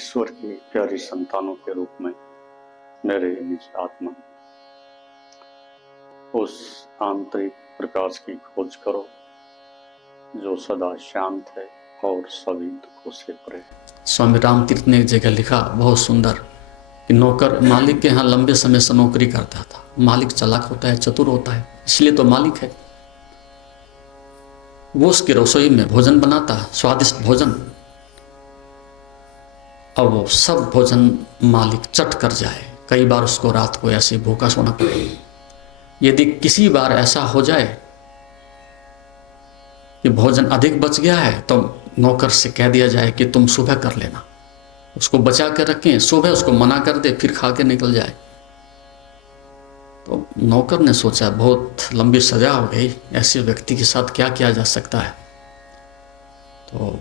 ईश्वर की प्यारी संतानों के रूप में मेरे निज आत्मा, उस आंतरिक प्रकाश की खोज करो जो सदा शांत है और सभी दुखों से परे है। स्वामी रामतीर्थ ने एक जगह लिखा बहुत सुंदर कि नौकर मालिक के यहाँ लंबे समय से नौकरी करता था। मालिक चालाक होता है, चतुर होता है, इसलिए तो मालिक है। वो उसकी रसोई में भोजन बनाता, स्वादिष्ट भोजन, और वो सब भोजन मालिक चट कर जाए। कई बार उसको रात को ऐसे भूखा सोना पड़े। यदि किसी बार ऐसा हो जाए कि भोजन अधिक बच गया है तो नौकर से कह दिया जाए कि तुम सुबह कर लेना, उसको बचा कर रखें, सुबह उसको मना कर दे, फिर खा के निकल जाए। तो नौकर ने सोचा बहुत लंबी सजा हो गई, ऐसे व्यक्ति के साथ क्या किया जा सकता है। तो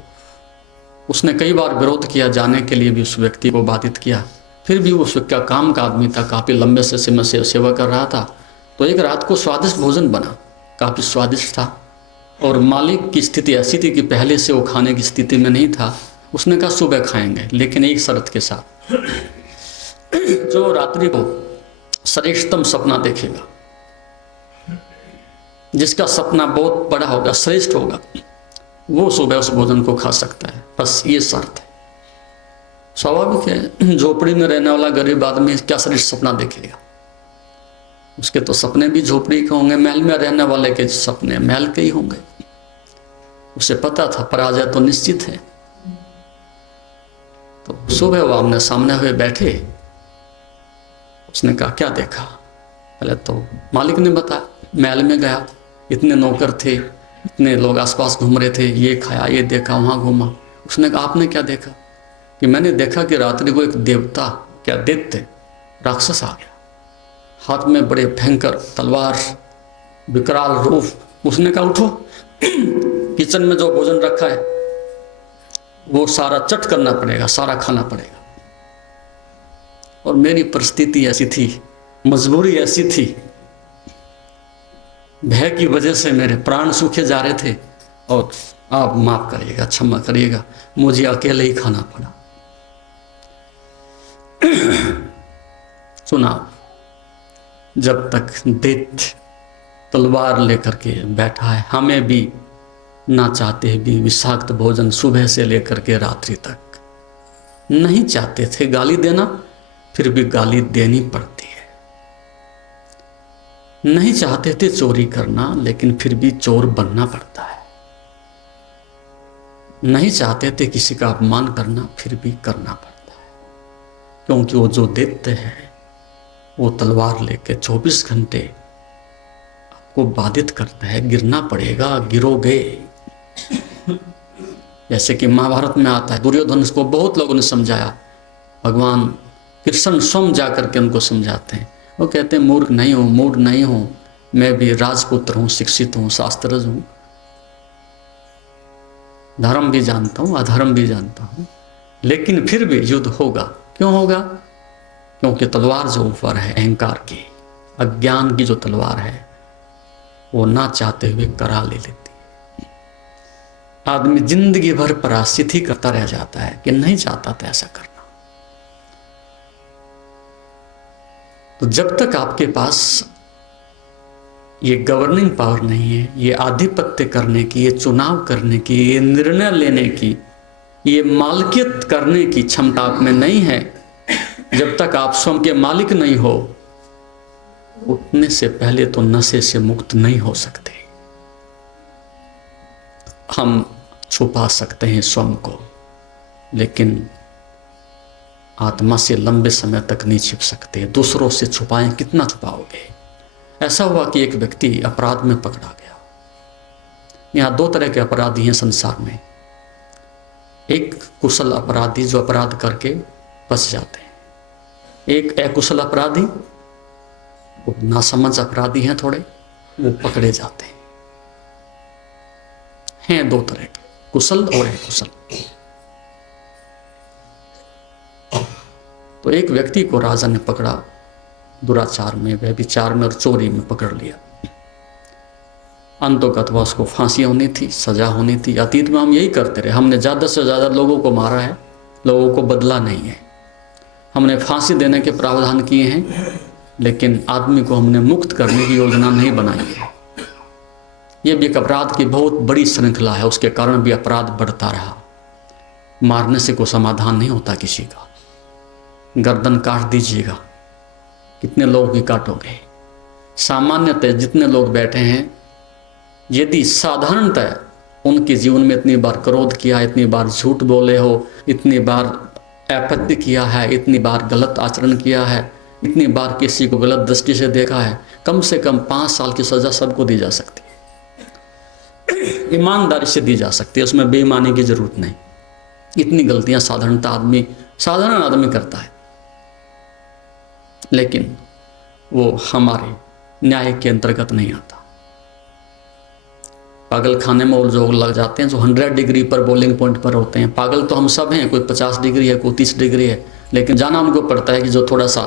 उसने कई बार विरोध किया, जाने के लिए भी उस व्यक्ति को बाधित किया, फिर भी उस व्यक्ति का काम का आदमी था, काफ़ी लंबे से समय से सेवा कर रहा था। तो एक रात को स्वादिष्ट भोजन बना, काफ़ी स्वादिष्ट था, और मालिक की स्थिति ऐसी थी कि पहले से वो खाने की स्थिति में नहीं था। उसने कहा सुबह खाएंगे, लेकिन एक शर्त के साथ, जो रात्रि को श्रेष्ठतम सपना देखेगा, जिसका सपना बहुत बड़ा होगा, श्रेष्ठ होगा, वो सुबह उस भोजन को खा सकता है। बस ये शर्त है। स्वाभाविक है, झोपड़ी में रहने वाला गरीब आदमी क्या श्रेष्ठ सपना देखेगा? उसके तो सपने भी झोपड़ी के होंगे, महल में रहने वाले के सपने महल के ही होंगे। उसे पता था पराजय तो निश्चित है। तो सुबह वो आमने सामने हुए बैठे। उसने कहा क्या देखा? पहले तो मालिक ने बताया, महल में गया, इतने नौकर थे, इतने लोग आसपास घूम रहे थे, ये खाया, ये देखा, वहाँ घूमा। उसने कहा आपने क्या देखा? कि मैंने देखा कि रात्रि को एक देवता, क्या दैत्य राक्षस आ गया, हाथ में बड़े भयंकर तलवार, विकराल रूप। उसने कहा उठो, किचन में जो भोजन रखा है वो सारा चट करना पड़ेगा, सारा खाना पड़ेगा। और मेरी परिस्थिति ऐसी थी, मजबूरी ऐसी थी, भय की वजह से मेरे प्राण सूखे जा रहे थे, और आप माफ करिएगा, क्षमा करिएगा, मुझे अकेले ही खाना पड़ा। सुना, जब तक दैत्य तलवार लेकर के बैठा है, हमें भी ना चाहते भी विषाक्त भोजन सुबह से लेकर के रात्रि तक नहीं चाहते थे। गाली देना, फिर भी गाली देनी पड़ती है। नहीं चाहते थे चोरी करना, लेकिन फिर भी चोर बनना पड़ता है। नहीं चाहते थे किसी का अपमान करना, फिर भी करना पड़ता है, क्योंकि वो जो दैत्य है वो तलवार लेके 24 घंटे आपको बाधित करता है। गिरना पड़ेगा, गिरोगे। जैसे कि महाभारत में आता है, दुर्योधन को बहुत लोगों ने समझाया, भगवान कृष्ण स्वयं जाकर के उनको समझाते हैं। वो कहते हैं मूर्ख नहीं हूँ, मूढ़ नहीं हूँ, मैं भी राजपुत्र हूँ, शिक्षित हूँ, शास्त्रज हूँ, धर्म भी जानता हूँ, अधर्म भी जानता हूँ, लेकिन फिर भी युद्ध होगा। क्यों होगा? क्योंकि तलवार जो ऊपर है अहंकार की, अज्ञान की जो तलवार है, वो ना चाहते हुए करा ले लेती है। आदमी जिंदगी भर पराश्चित ही करता रह जाता है कि नहीं चाहता था ऐसा करना। तो जब तक आपके पास ये गवर्निंग पावर नहीं है, ये आधिपत्य करने की, ये चुनाव करने की, ये निर्णय लेने की, ये मालिकियत करने की क्षमता आप में नहीं है, जब तक आप स्वयं के मालिक नहीं हो, उठने से पहले तो नशे से मुक्त नहीं हो सकते। हम छुपा सकते हैं स्वयं को, लेकिन आत्मा से लंबे समय तक नहीं छिप सकते। दूसरों से छुपाएं, कितना छुपाओगे? ऐसा हुआ कि एक व्यक्ति अपराध में पकड़ा गया। यहाँ दो तरह के अपराधी हैं संसार में। एक कुशल अपराधी जो अपराध करके बच जाते हैं, एक अकुशल अपराधी, वो नासमझ अपराधी हैं थोड़े, वो पकड़े जाते हैं दो तरह के, कुशल और अकुशल। तो एक व्यक्ति को राजा ने पकड़ा, दुराचार में, व्यभिचार में और चोरी में पकड़ लिया। अंतोगत्वा उसको फांसी होनी थी, सजा होनी थी। अतीत में हम यही करते रहे, हमने ज़्यादा से ज़्यादा लोगों को मारा है, लोगों को बदला नहीं है। हमने फांसी देने के प्रावधान किए हैं, लेकिन आदमी को हमने मुक्त करने की योजना नहीं बनाई है। यह भी एक अपराध की बहुत बड़ी श्रृंखला है, उसके कारण भी अपराध बढ़ता रहा। मारने से कोई समाधान नहीं होता किसी का। गर्दन काट दीजिएगा, कितने लोगों की काटोगे? सामान्यतः जितने लोग बैठे हैं, यदि साधारणतः उनके जीवन में इतनी बार क्रोध किया, इतनी बार झूठ बोले हो, इतनी बार आपत्ति किया है, इतनी बार गलत आचरण किया है, इतनी बार किसी को गलत दृष्टि से देखा है, कम से कम 5 साल की सजा सबको दी जा सकती है, ईमानदारी से दी जा सकती है, उसमें बेईमानी की जरूरत नहीं। इतनी गलतियां साधारण आदमी करता है, लेकिन वो हमारे न्याय के अंतर्गत नहीं आता। पागल खाने में वो लोग लग जाते हैं जो 100 डिग्री पर बॉलिंग पॉइंट पर होते हैं। पागल तो हम सब हैं, कोई 50 डिग्री है, कोई 30 डिग्री है, लेकिन जाना उनको पड़ता है कि जो थोड़ा सा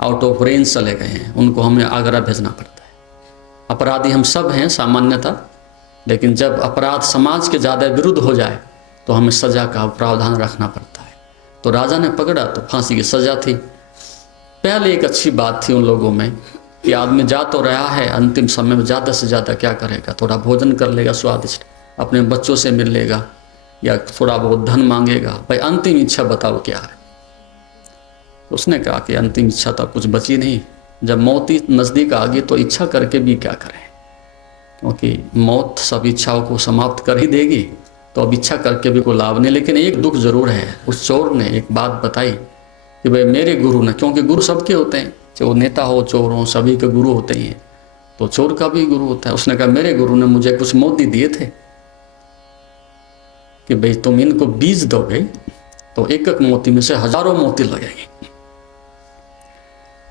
आउट ऑफ रेंज चले गए हैं, उनको हमें आगरा भेजना पड़ता है। अपराधी हम सब हैं सामान्यतः, लेकिन जब अपराध समाज के ज़्यादा विरुद्ध हो जाए तो हमें सज़ा का प्रावधान रखना पड़ता है। तो राजा ने पकड़ा तो फांसी की सज़ा थी। पहले एक अच्छी बात थी उन लोगों में कि आदमी जा तो रहा है, अंतिम समय में ज़्यादा से ज़्यादा क्या करेगा, थोड़ा भोजन कर लेगा स्वादिष्ट, अपने बच्चों से मिल लेगा, या थोड़ा बहुत धन मांगेगा। भाई अंतिम इच्छा बताओ क्या है? उसने कहा कि अंतिम इच्छा तो कुछ बची नहीं, जब मौत ही नज़दीक आ गई तो इच्छा करके भी क्या करें, क्योंकि मौत सब इच्छाओं को समाप्त कर ही देगी, तो अब इच्छा करके भी कोई लाभ नहीं। लेकिन एक दुख जरूर है, उस चोर ने एक बात बताई कि भाई मेरे गुरु ने, क्योंकि गुरु सबके होते हैं, चाहे वो नेता हो चोर हो, सभी के गुरु होते ही हैं, तो चोर का भी गुरु होता है। उसने कहा मेरे गुरु ने मुझे कुछ मोती दिए थे कि भाई तुम इनको बीज दोगे तो एक एक मोती में से हजारों मोती लगेंगे,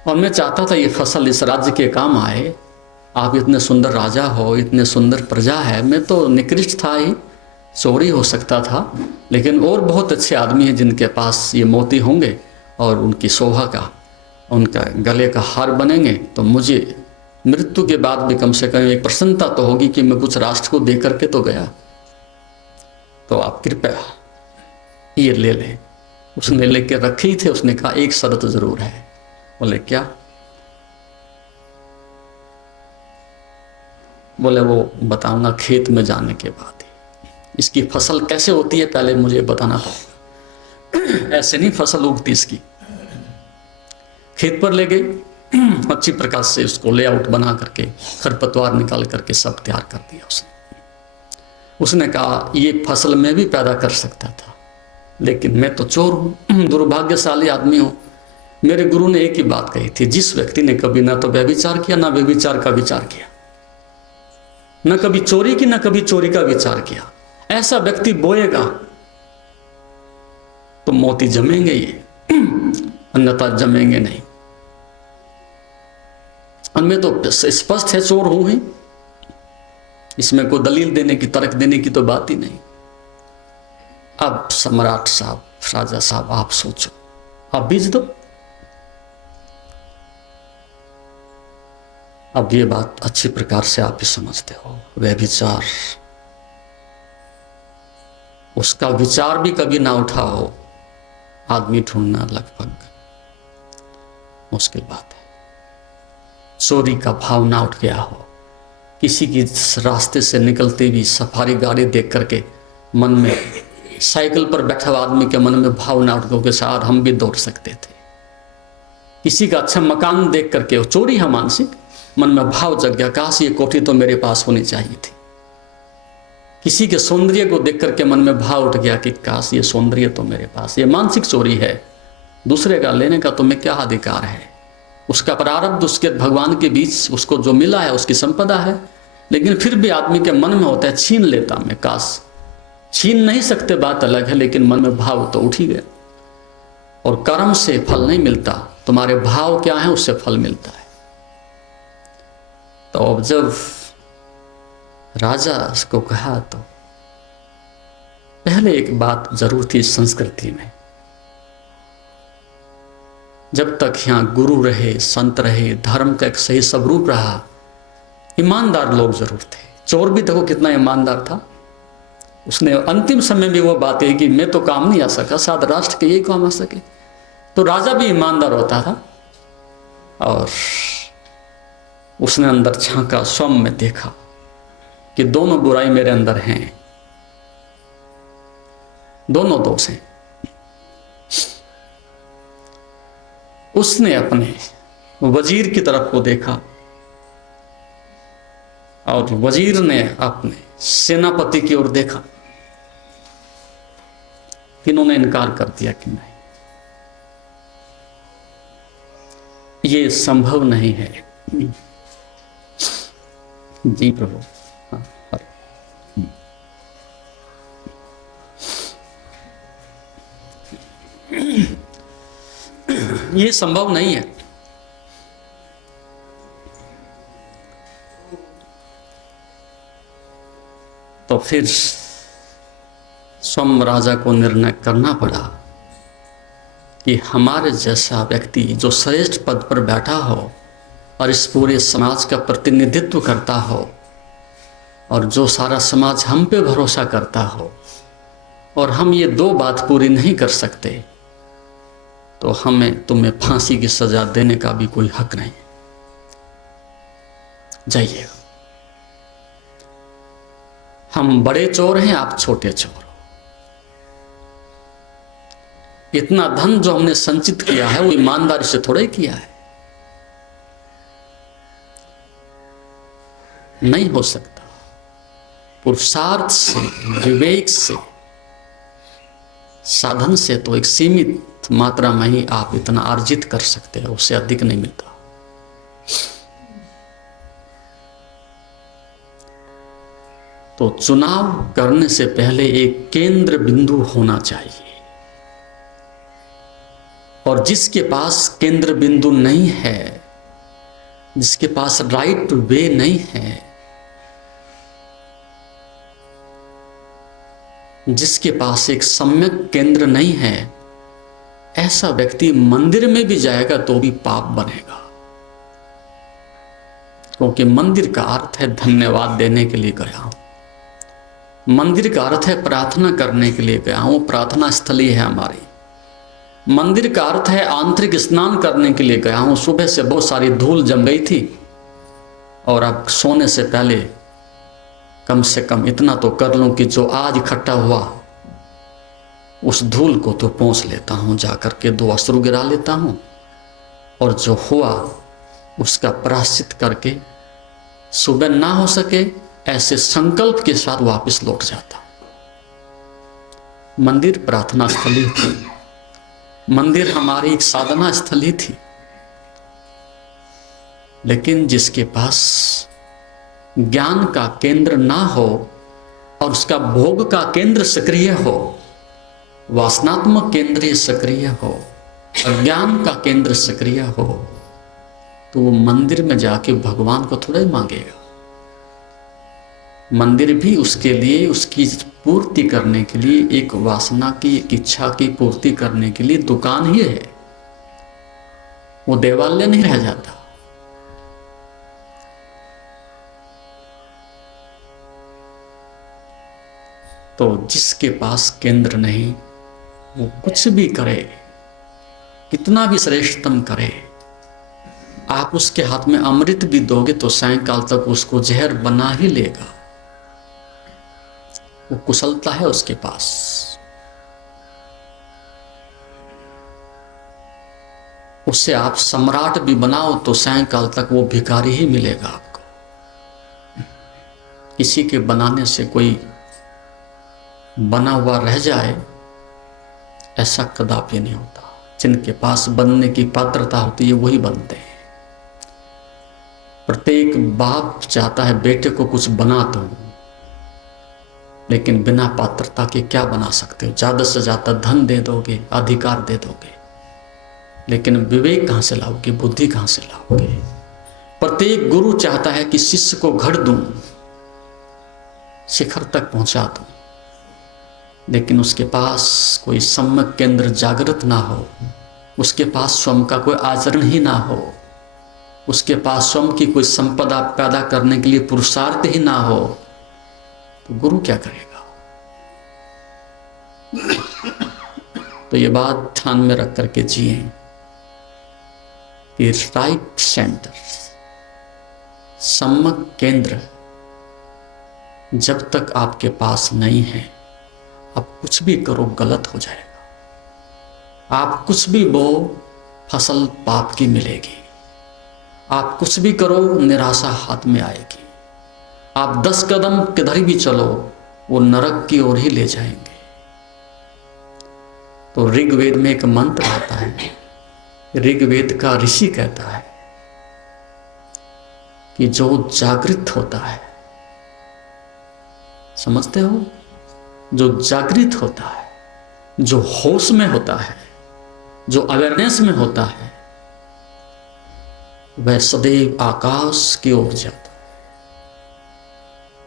और मैं चाहता था ये फसल इस राज्य के काम आए। आप इतने सुंदर राजा हो, इतने सुंदर प्रजा है, मैं तो निकृष्ट था ही, चोरी हो सकता था, लेकिन और बहुत अच्छे आदमी हैं जिनके पास ये मोती होंगे और उनकी शोभा का, उनका गले का हार बनेंगे, तो मुझे मृत्यु के बाद भी कम से कम एक प्रसन्नता तो होगी कि मैं कुछ राष्ट्र को दे करके तो गया, तो आप कृपया ये ले लें। उसने लेके रखे ही थे। उसने कहा एक शर्त जरूर है। बोले क्या? बोले वो बताऊंगा खेत में जाने के बाद ही। इसकी फसल कैसे होती है पहले मुझे बताना पड़ेगा, ऐसे नहीं फसल उगती इसकी। खेत पर ले गए, अच्छी प्रकार से उसको लेआउट बना करके, खरपतवार निकाल करके सब तैयार कर दिया उसने कहा ये फसल मैं भी पैदा कर सकता था, लेकिन मैं तो चोर हूं, दुर्भाग्यशाली आदमी हूं। मेरे गुरु ने एक ही बात कही थी, जिस व्यक्ति ने कभी ना तो व्यभिचार किया, ना व्यभिचार का विचार किया, न कभी चोरी की, न कभी चोरी का विचार किया, ऐसा व्यक्ति बोएगा तो मोती जमेंगे ये, अन्यथा जमेंगे नहीं। और मैं तो स्पष्ट है चोर हूं ही, इसमें कोई दलील देने की, तर्क देने की तो बात ही नहीं। अब सम्राट साहब, राजा साहब, आप सोचो, आप बीज दो। अब ये बात अच्छी प्रकार से आप ही समझते हो, व्यभिचार, उसका विचार भी कभी ना उठा हो, आदमी ढूंढना लगभग मुश्किल बात है। चोरी का भाव ना उठ गया हो, किसी की रास्ते से निकलते भी सफारी गाड़ी देख करके मन में, साइकिल पर बैठा हुआ आदमी के मन में भाव ना उठ गया कि शायद हम भी दौड़ सकते थे। किसी का अच्छा मकान देख करके, वो चोरी है मानसिक, मन में भाव जग गया, काश ये कोठी तो मेरे पास होनी चाहिए थी। किसी के सौंदर्य को देख करके मन में भाव उठ गया कि काश ये सौंदर्य तो मेरे पास। ये मानसिक चोरी है। दूसरे का लेने का तुम्हें क्या अधिकार है? उसका प्रारब्ध, उसके भगवान के बीच उसको जो मिला है उसकी संपदा है, लेकिन फिर भी आदमी के मन में होता है छीन लेता मैं, काश। छीन नहीं सकते, बात अलग है, लेकिन मन में भाव तो उठ ही गया। और कर्म से फल नहीं मिलता, तुम्हारे भाव क्या है उससे फल मिलता है। तो अब जब राजा को कहा तो पहले एक बात जरूर थी संस्कृति में, जब तक यहां गुरु रहे, संत रहे, धर्म का एक सही स्वरूप रहा, ईमानदार लोग जरूर थे। चोर भी देखो कितना ईमानदार था, उसने अंतिम समय में वो बात है कि मैं तो काम नहीं आ सका, शायद राष्ट्र के यही काम आ सके। तो राजा भी ईमानदार होता था और उसने अंदर झांका, स्वयं में देखा कि दोनों बुराई मेरे अंदर हैं, दोनों दोष हैं। उसने अपने वजीर की तरफ को देखा और वजीर ने अपने सेनापति की ओर देखा। तीनों ने इनकार कर दिया कि नहीं, ये संभव नहीं है। जी प्रभु। हाँ, ये संभव नहीं है। तो फिर स्वयं राजा को निर्णय करना पड़ा कि हमारे जैसा व्यक्ति जो श्रेष्ठ पद पर बैठा हो और इस पूरे समाज का प्रतिनिधित्व करता हो और जो सारा समाज हम पे भरोसा करता हो, और हम ये दो बात पूरी नहीं कर सकते, तो हमें तुम्हें फांसी की सजा देने का भी कोई हक नहीं। जाइए, हम बड़े चोर हैं, आप छोटे चोर हो। इतना धन जो हमने संचित किया है वो ईमानदारी से थोड़ा ही किया है। नहीं हो सकता। पुरुषार्थ से, विवेक से, साधन से तो एक सीमित मात्रा में ही आप इतना अर्जित कर सकते हो, उससे अधिक नहीं मिलता। तो चुनाव करने से पहले एक केंद्र बिंदु होना चाहिए, और जिसके पास केंद्र बिंदु नहीं है, जिसके पास राइट वे नहीं है, जिसके पास एक सम्यक केंद्र नहीं है, ऐसा व्यक्ति मंदिर में भी जाएगा तो भी पाप बनेगा। क्योंकि मंदिर का अर्थ है धन्यवाद देने के लिए गया हूं, मंदिर का अर्थ है प्रार्थना करने के लिए गया हूं, प्रार्थना स्थली है हमारी। मंदिर का अर्थ है आंतरिक स्नान करने के लिए गया हूं। सुबह से बहुत सारी धूल जम गई थी और अब सोने से पहले कम से कम इतना तो कर लूं कि जो आज इकट्ठा हुआ उस धूल को तो पोंछ लेता हूं, जाकर के 2 अश्रु गिरा लेता हूं, और जो हुआ उसका प्रायश्चित करके सुबह ना हो सके ऐसे संकल्प के साथ वापस लौट जाता। मंदिर प्रार्थना स्थली थी, मंदिर हमारी एक साधना स्थली थी। लेकिन जिसके पास ज्ञान का केंद्र ना हो और उसका भोग का केंद्र सक्रिय हो, वासनात्मक केंद्र सक्रिय हो, अज्ञान का केंद्र सक्रिय हो, तो वो मंदिर में जाके भगवान को थोड़ा ही मांगेगा। मंदिर भी उसके लिए, उसकी पूर्ति करने के लिए, एक वासना की, एक इच्छा की पूर्ति करने के लिए दुकान ही है, वो देवालय नहीं रह जाता। तो जिसके पास केंद्र नहीं, वो कुछ भी करे, कितना भी श्रेष्ठतम करे, आप उसके हाथ में अमृत भी दोगे तो सायंकाल तक उसको जहर बना ही लेगा। वो कुशलता है उसके पास। उससे आप सम्राट भी बनाओ तो सायंकाल तक वो भिखारी ही मिलेगा आपको। किसी के बनाने से कोई बना हुआ रह जाए, ऐसा कदापि नहीं होता। जिनके पास बनने की पात्रता होती है वही बनते हैं। प्रत्येक बाप चाहता है बेटे को कुछ बना दो, लेकिन बिना पात्रता के क्या बना सकते हो? ज्यादा से ज्यादा धन दे दोगे, अधिकार दे दोगे, लेकिन विवेक कहां से लाओगे, बुद्धि कहां से लाओगे? प्रत्येक गुरु चाहता है कि शिष्य को घड़ दूं, शिखर तक पहुंचा दूं, लेकिन उसके पास कोई सम्यक केंद्र जागृत ना हो, उसके पास स्वयं का कोई आचरण ही ना हो, उसके पास स्वयं की कोई संपदा पैदा करने के लिए पुरुषार्थ ही ना हो, तो गुरु क्या करेगा? तो ये बात ध्यान में रख करके जिए कि राइट सेंटर, सम्यक केंद्र जब तक आपके पास नहीं है, आप कुछ भी करो गलत हो जाएगा। आप कुछ भी बो, फसल पाप की मिलेगी। आप कुछ भी करो, निराशा हाथ में आएगी। आप 10 कदम किधर भी चलो, वो नरक की ओर ही ले जाएंगे। तो ऋग्वेद में एक मंत्र आता है, ऋग्वेद का ऋषि कहता है कि जो जागृत होता है, समझते हो, जो जागृत होता है, जो होश में होता है, जो अवेयरनेस में होता है, वह सदैव आकाश की ओर जाता है।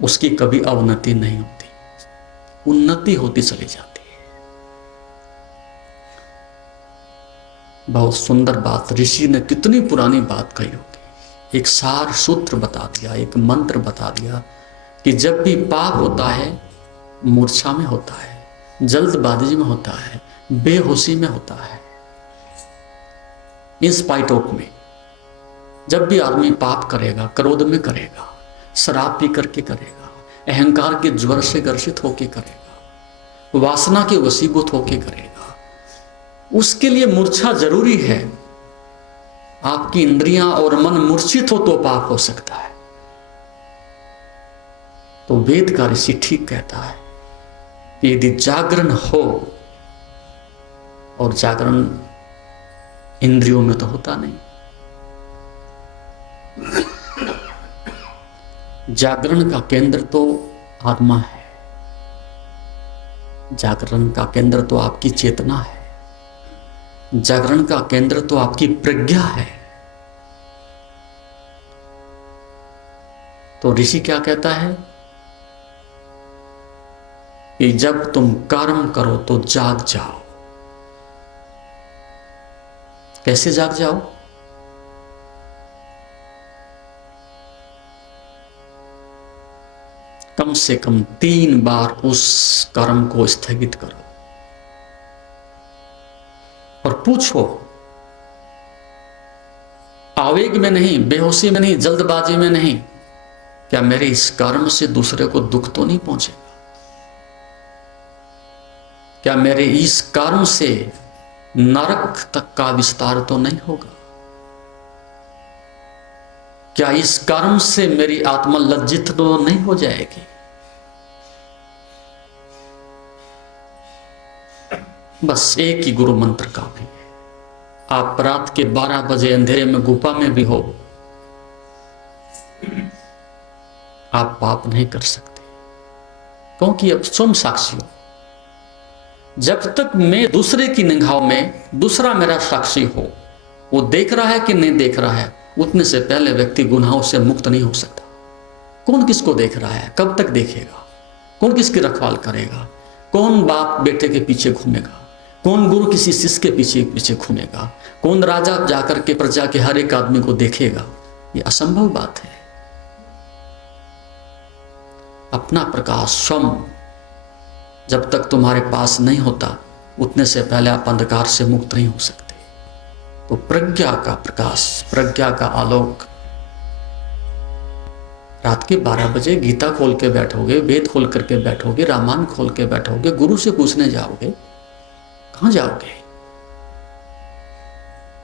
उसकी कभी अवनति नहीं होती, उन्नति होती चली जाती है। बहुत सुंदर बात ऋषि ने कितनी पुरानी बात कही होगी। एक सार सूत्र बता दिया, एक मंत्र बता दिया कि जब भी पाप होता है, मूर्छा में होता है, जल्दबाजी में होता है, बेहोशी में होता है, इन स्पाइट ऑफ में। जब भी आदमी पाप करेगा, क्रोध में करेगा, शराब पी करके करेगा, अहंकार के ज्वर से ग्रसित होके करेगा, वासना के वशीभूत होके करेगा, उसके लिए मूर्छा जरूरी है। आपकी इंद्रियां और मन मूर्छित हो तो पाप हो सकता है। तो वेद का ऋषि ठीक कहता है कि यदि जागरण हो, और जागरण इंद्रियों में तो होता नहीं, जागरण का केंद्र तो आत्मा है, जागरण का केंद्र तो आपकी चेतना है, जागरण का केंद्र तो आपकी प्रज्ञा है। तो ऋषि क्या कहता है कि जब तुम कर्म करो तो जाग जाओ। कैसे जाग जाओ? कम से कम 3 बार उस कर्म को स्थगित करो और पूछो, आवेग में नहीं, बेहोशी में नहीं, जल्दबाजी में नहीं, क्या मेरे इस कर्म से दूसरे को दुख तो नहीं पहुंचेगा? क्या मेरे इस कर्म से नरक तक का विस्तार तो नहीं होगा? क्या इस कर्म से मेरी आत्मा लज्जित तो नहीं हो जाएगी? बस एक ही गुरु मंत्र काफी है। आप रात के 12 बजे अंधेरे में गुफा में भी हो, आप पाप नहीं कर सकते, क्योंकि अब स्वयं साक्षी हो। जब तक मैं दूसरे की निगाहों में, दूसरा मेरा साक्षी हो, वो देख रहा है कि नहीं देख रहा है, उतने से पहले व्यक्ति गुनाहों से मुक्त नहीं हो सकता। कौन किसको देख रहा है, कब तक देखेगा, कौन किसकी रखवाल करेगा, कौन बाप बेटे के पीछे घूमेगा, कौन गुरु किसी शिष्य के पीछे पीछे घूमेगा, कौन राजा जाकर के प्रजा के हर एक आदमी को देखेगा? ये असंभव बात है। अपना प्रकाश स्वयं जब तक तुम्हारे पास नहीं होता, उतने से पहले आप अंधकार से मुक्त नहीं हो सकते। तो प्रज्ञा का प्रकाश, प्रज्ञा का आलोक, रात के 12 बजे गीता खोल के बैठोगे, वेद खोल करके बैठोगे, रामायण खोल के बैठोगे, गुरु से पूछने जाओगे, कहां जाओगे?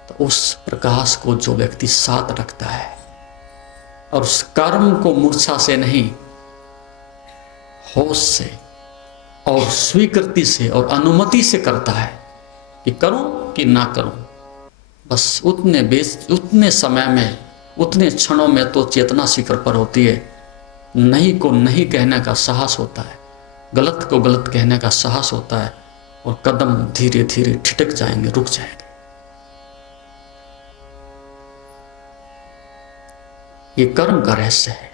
तो उस प्रकाश को जो व्यक्ति साथ रखता है और उस कर्म को मूर्छा से नहीं, होश से और स्वीकृति से और अनुमति से करता है कि करूं कि ना करूं, बस उतने समय में, उतने क्षणों में तो चेतना शिखर पर होती है। नहीं को नहीं कहने का साहस होता है, गलत को गलत कहने का साहस होता है, और कदम धीरे धीरे ठिठक जाएंगे, रुक जाएंगे। ये कर्म का रहस्य है,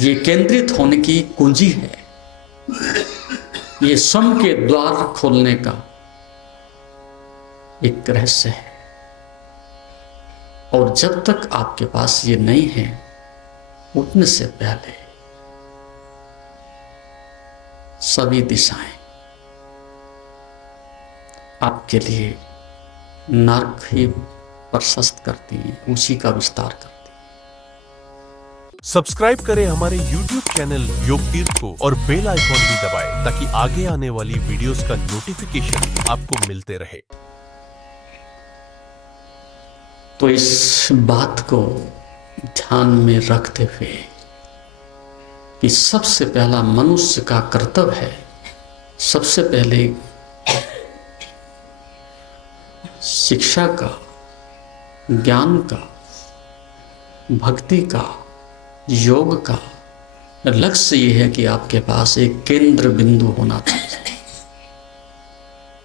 ये केंद्रित होने की कुंजी है, ये स्वयं के द्वार खोलने का एक रहस्य है। और जब तक आपके पास ये नहीं है, उतने से पहले सभी दिशाएं आपके लिए नरक ही प्रशस्त करती हैं, उसी का विस्तार करती हैं। सब्सक्राइब करें हमारे YouTube चैनल योग तीर्थ को और बेल आइकॉन भी दबाएं ताकि आगे आने वाली वीडियोस का नोटिफिकेशन आपको मिलते रहे। तो इस बात को ध्यान में रखते हुए कि सबसे पहला मनुष्य का कर्तव्य है, सबसे पहले शिक्षा का, ज्ञान का, भक्ति का, योग का लक्ष्य यह है कि आपके पास एक केंद्र बिंदु होना चाहिए।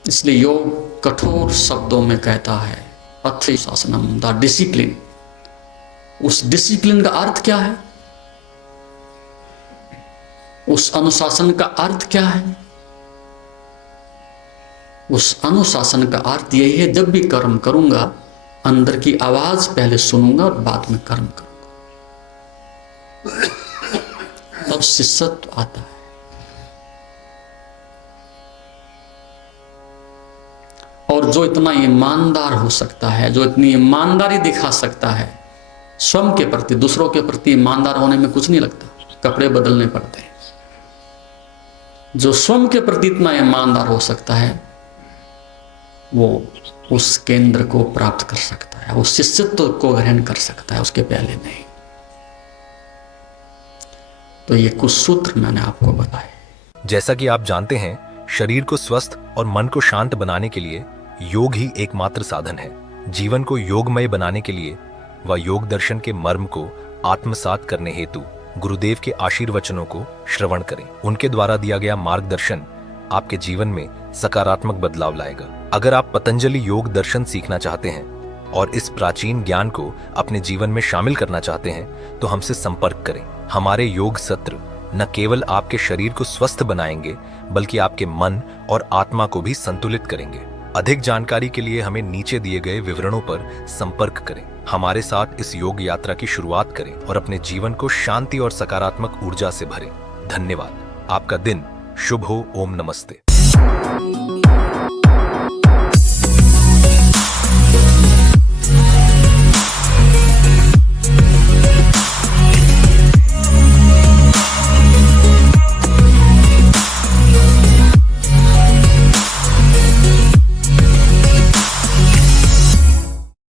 इसलिए योग कठोर शब्दों में कहता है अनुशासनम, द डिसिप्लिन। उस डिसिप्लिन का अर्थ क्या है? उस अनुशासन का अर्थ क्या है? उस अनुशासन का अर्थ यही है, जब भी कर्म करूंगा अंदर की आवाज पहले सुनूंगा और बाद में कर्म करूंगा, तब शिष्यत्व आता है। और जो इतना ईमानदार हो सकता है, जो इतनी ईमानदारी दिखा सकता है स्वयं के प्रति, दूसरों के प्रति ईमानदार होने में कुछ नहीं लगता, कपड़े बदलने पड़ते हैं। जो स्वयं के प्रति इतना ईमानदार हो सकता है वो उस केंद्र को प्राप्त कर सकता है, उस शिष्यत्व को ग्रहण कर सकता है, उसके पहले नहीं। तो ये कुछ सूत्र मैंने आपको बताए। जैसा कि आप जानते हैं, शरीर को स्वस्थ और मन को शांत बनाने के लिए योग ही एकमात्र साधन है। जीवन को योगमय बनाने के लिए व योग दर्शन के मर्म को आत्मसात करने हेतु गुरुदेव के आशीर्वचनों को श्रवण करें। उनके द्वारा दिया गया मार्गदर्शन आपके जीवन में सकारात्मक बदलाव लाएगा। अगर आप पतंजलि योग दर्शन सीखना चाहते हैं और इस प्राचीन ज्ञान को अपने जीवन में शामिल करना चाहते हैं तो हमसे संपर्क करें। हमारे योग सत्र न केवल आपके शरीर को स्वस्थ बनाएंगे बल्कि आपके मन और आत्मा को भी संतुलित करेंगे। अधिक जानकारी के लिए हमें नीचे दिए गए विवरणों पर संपर्क करें। हमारे साथ इस योग यात्रा की शुरुआत करें और अपने जीवन को शांति और सकारात्मक ऊर्जा से भरें। धन्यवाद। आपका दिन शुभ हो। ओम नमस्ते।